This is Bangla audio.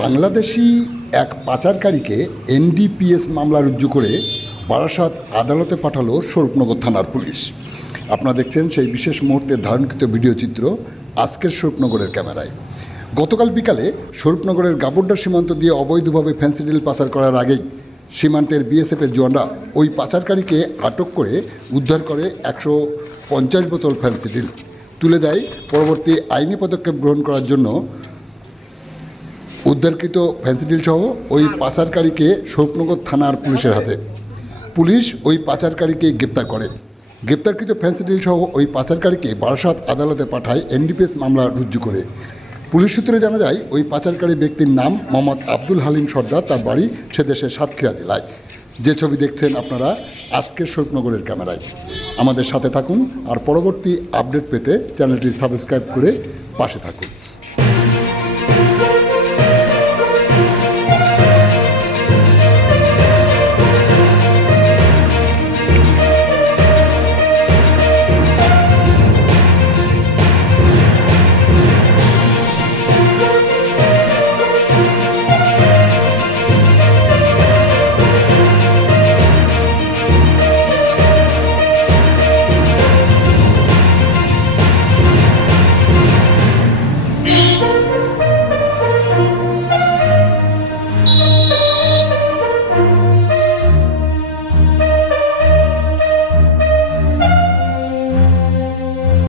বাংলাদেশি এক পাচারকারীকে এনডিপিএস মামলা রুজু করে বারাসাত আদালতে পাঠালো স্বরূপনগর থানার পুলিশ। আপনারা দেখছেন সেই বিশেষ মুহূর্তে ধারণকৃত ভিডিও চিত্র আজকের স্বরূপনগরের ক্যামেরায়। গতকাল বিকালে স্বরূপনগরের গাবর্ডা সীমান্ত দিয়ে অবৈধভাবে ফেন্সিডিল পাচার করার আগেই সীমান্তের বিএসএফের জওয়ানরা ওই পাচারকারীকে আটক করে উদ্ধার করে 150 বোতল ফেন্সিডিল তুলে দেয়। পরবর্তী আইনি পদক্ষেপ গ্রহণ করার জন্য উদ্ধারকৃত ফেন্সিডিল সহ ওই পাচারকারীকে স্বরূপনগর থানার পুলিশের হাতে। পুলিশ ওই পাচারকারীকে গ্রেপ্তার করে। গ্রেপ্তারকৃত ফেন্সিডিল সহ ওই পাচারকারীকে বারাসাত আদালতে পাঠায় এনডিপিএস মামলা রুজু করে। পুলিশ সূত্রে জানা যায় ওই পাচারকারী ব্যক্তির নাম মোহাম্মদ আব্দুল হালিম সর্দার। তার বাড়ি সে দেশের সাতক্ষীরা জেলায়। যে ছবি দেখছেন আপনারা আজকের স্বরূপনগরের ক্যামেরায়। আমাদের সাথে থাকুন আর পরবর্তী আপডেট পেতে চ্যানেলটি সাবস্ক্রাইব করে পাশে থাকুন।